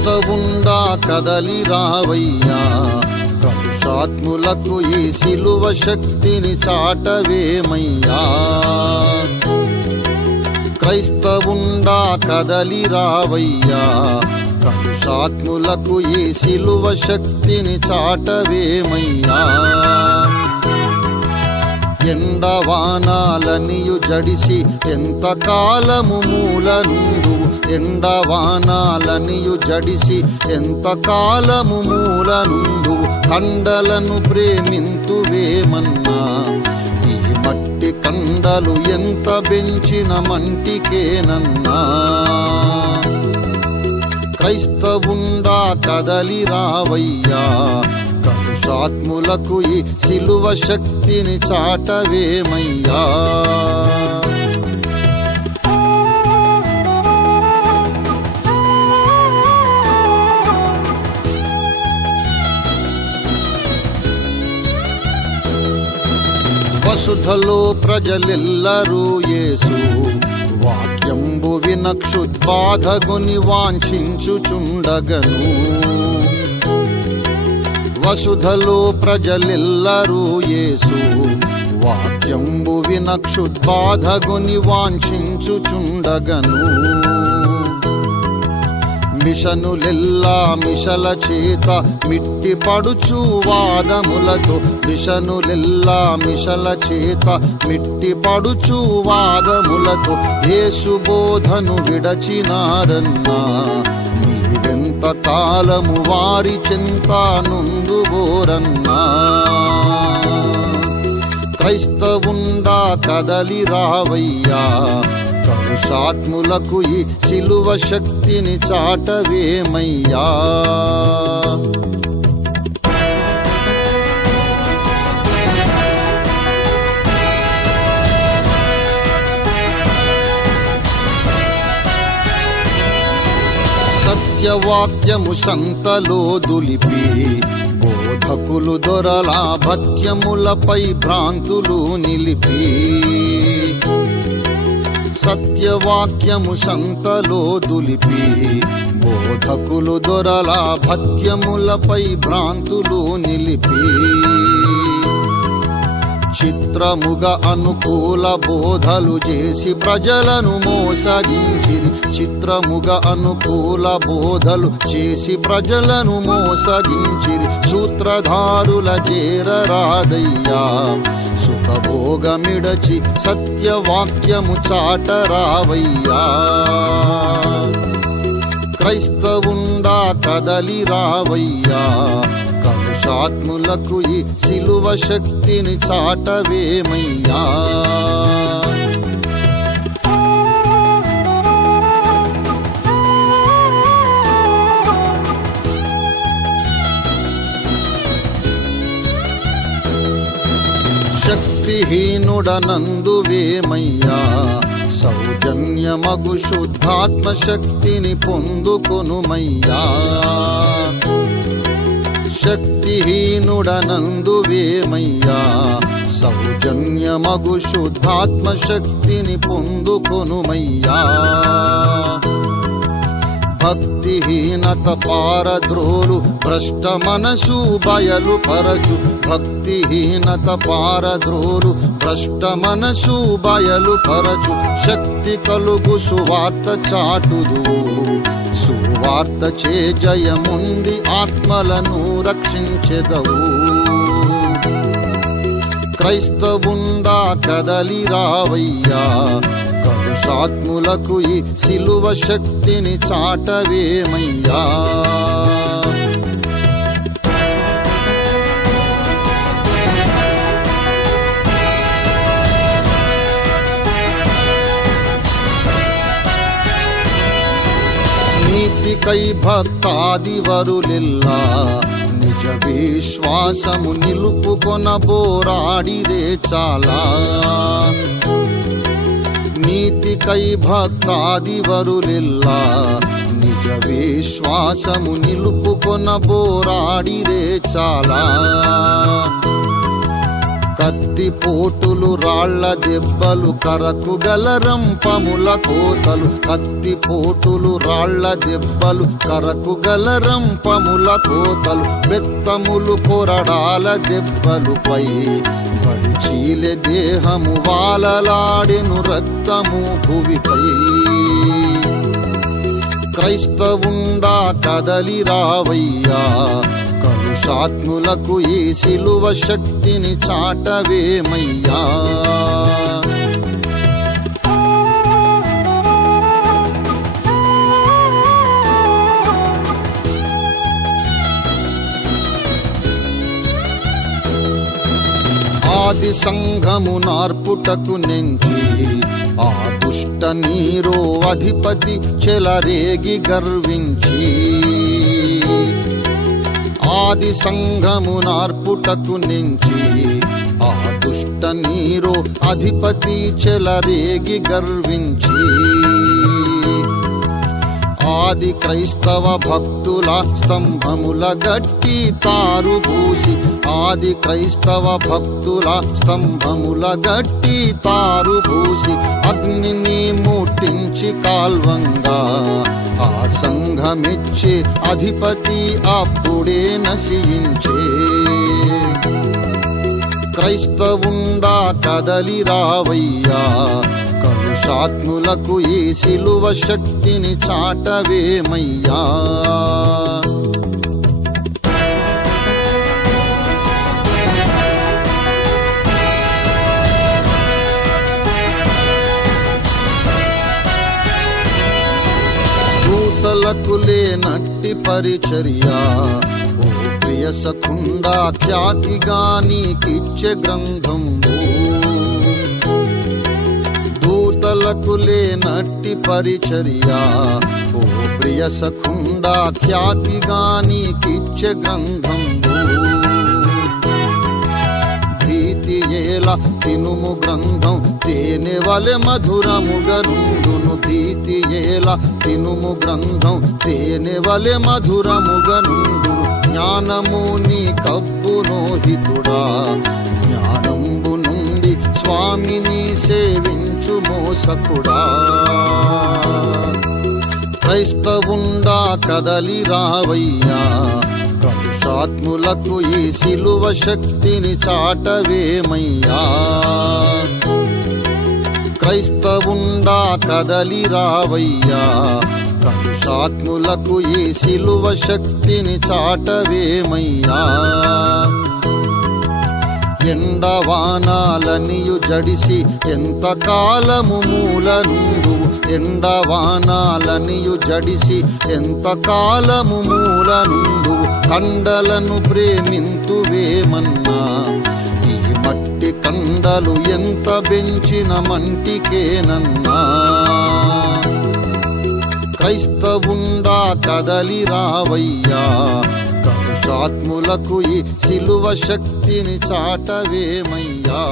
క్రైస్తవుండా కదలి రావయ్యా. కలుషాత్ములకు ఈ శిలువ శక్తిని చాటవేమయ్యా. క్రైస్తవుండా కదలి రావయ్యా. కలుషాత్ములకు ఈ శిలువ శక్తిని చాటవేమయ్యా. ఎండవానాలనియు జడిసి ఎంత కాలము మూలనుండు? ఎండవానాలనియు జడిసి ఎంత కాలము మూలనుండు? కండలను ప్రేమింతువేమన్నా ఈ మట్టి కండలు ఎంత పెంచిన మంటికేనన్నా? క్రైస్తవుండా కదలి రావయ్యా కలుషాత్ములకు ఈ శిలువ శక్తిని చాటవేమయ్యా. వసుధలో ప్రజలెల్లరూ యేసు వాక్యంబు వినక్షుద్బాధగుని వాంఛించుచుండగను. వసుధలో ప్రజలెల్లరూ యేసు. వాక్యంబు వినక్షుద్బాధగుని వాంఛించుచుండగను మిషనులెల్లా మిషల చేత మిట్టి పడుచు వాదములతో మిషనులెల్లా మిషల చేత మిట్టి పడుచు వాదములతో యేసు బోధను విడచినారన్నా. నీవెంత కాలము వారి చింత నుందుబోరన్నా క్రైస్తవుండా కదలి రావయ్యా కలుషాత్ములకు ఈ శిలువ శక్తిని చాటవేమయ్యా. సత్యవాక్యము సంతలో దులిపి బోధకులు దొరలా భత్యములపై భ్రాంతులు నిలిపి. సత్యవాక్యము సంతలో దులిపి బోధకులు దొరలా భత్యములపై భ్రాంతులు నిలిపి. చిత్రముగా అనుకూల బోధలు చేసి ప్రజలను మోసగించిరి. చిత్రముగా అనుకూల బోధలు చేసి ప్రజలను మోసగించిరి. సూత్రధారుల చేరరాదయ్యా సుఖభోగమిడచి సత్యవాక్యము చాటరావయ్యా. క్రైస్తవుండా కదలి రావయ్యా ఆత్ములకు ఈ శిలువ శక్తిని చాటవేమయ్యా? శక్తిహీనుడనందువేమయ్యా? సౌజన్యమగు శుద్ధాత్మ శక్తిని పొందుకొనుమయ్యా? శక్తిహీనుడనందువేమయ్యా? సౌజన్యమగు శుద్ధాత్మ శక్తిని పొందుకొనుమయ్యా. భక్తిహీనత పారద్రోలు భ్రష్ట మనసు బయలు పరచు. భక్తిహీనత పారద్రోలు భ్రష్ట మనసు బయలు పరచు. శక్తి కలుగు సువార్త చాటుదు సువార్త చే జయముంది ఆత్మలను రక్షించెదవు. క్రైస్తవుండా కదలి రావయ్యా కలుషాత్ములకు ఈ శిలువ శక్తిని చాటవేమయ్యా. కై భక్తాదివరులెల్లా నిజ విశ్వాసము నిలుపుకొన పోరాడిరే చాలా. నీతి కై భక్తాదివరులెల్లా నిజ విశ్వాసము నిలుపుకొన పోరాడిరే చాలా. కత్తి పోటులు రాళ్ళ దెబ్బలు కరకు గలరంపముల కోతలు. కత్తి పోటులు రాళ్ళ దెబ్బలు కరకు గలరంపముల కోతలు. బెత్తములు కొరడాల దెబ్బలు పై పడి దేహము వాలలాడెను రక్తము భువిపై క్రైస్తవుండా కదలి రావయ్యా కలుషాత్ములకు ఈ శిలువ శక్తిని చాటవేమయ్యా. ఆది సంఘము నార్పుటకు నెంచి ఆ దుష్ట నీరో అధిపతి చెలరేగి గర్వించి. ఆది సంఘము నార్పుటకు నించి ఆ దుష్ట నీరో అధిపతి చెలరేగి గర్వించి. ఆది క్రైస్తవ భక్తుల స్తంభముల గట్టి తారు పూసి. ఆది క్రైస్తవ భక్తుల స్తంభముల గట్టి తారు పూసి. అగ్నిని ముట్టించి కాల్వంగా. ఆ సంఘమిచ్చి అధిపతి అప్పుడే నశించే. క్రైస్తవుండా కదలి రావయ్యా. కలుషాత్ములకు ఈ శిలువ శక్తిని చాటవేమయ్యా? దూతలకు లేనట్టి పరిచర్య? ఓ ప్రియ సఖుండా ఖ్యాతిగా నీకిచ్చే గ్రంథం దూతలకు లేనట్టి పరిచర్య. ఓ ప్రియ సఖుండా ఖ్యాతి గాని కిచ్చ గ్రంథం భీతి ఏలా తినుము గ్రంథం తేనె వలె మధురముగా నుండును. భీతి ఏలా తినుము గ్రంథం తేనె వలె మధురముగా నుండును. జ్ఞానము నీ కబ్బు నోహితుడా. జ్ఞానంబు నుండి స్వామిని సేవి యేసు మోసకుడా. క్రైస్తవుండా కదలి రావయ్యా. కలుషాత్ములకు ఈ సిలువ శక్తిని చాటవేమయ్యా. క్రైస్తవుండా కదలి రావయ్యా. కలుషాత్ములకు ఈ సిలువ శక్తిని చాటవేమయ్యా. ఎండవానాలనియు జడిసి ఎంత కాలము మూలనుండు? ఎండవానాలనియు జడిసి ఎంత కాలము మూలనుండు? కండలను ప్రేమింతువేమన్నా ఈ మట్టి కండలు ఎంత పెంచిన మంటికేనన్నా? క్రైస్తవుండా కదలి రావయ్యా కలుషాత్ములకు ఈ శిలువ శక్తిని చాటవేమయ్యా?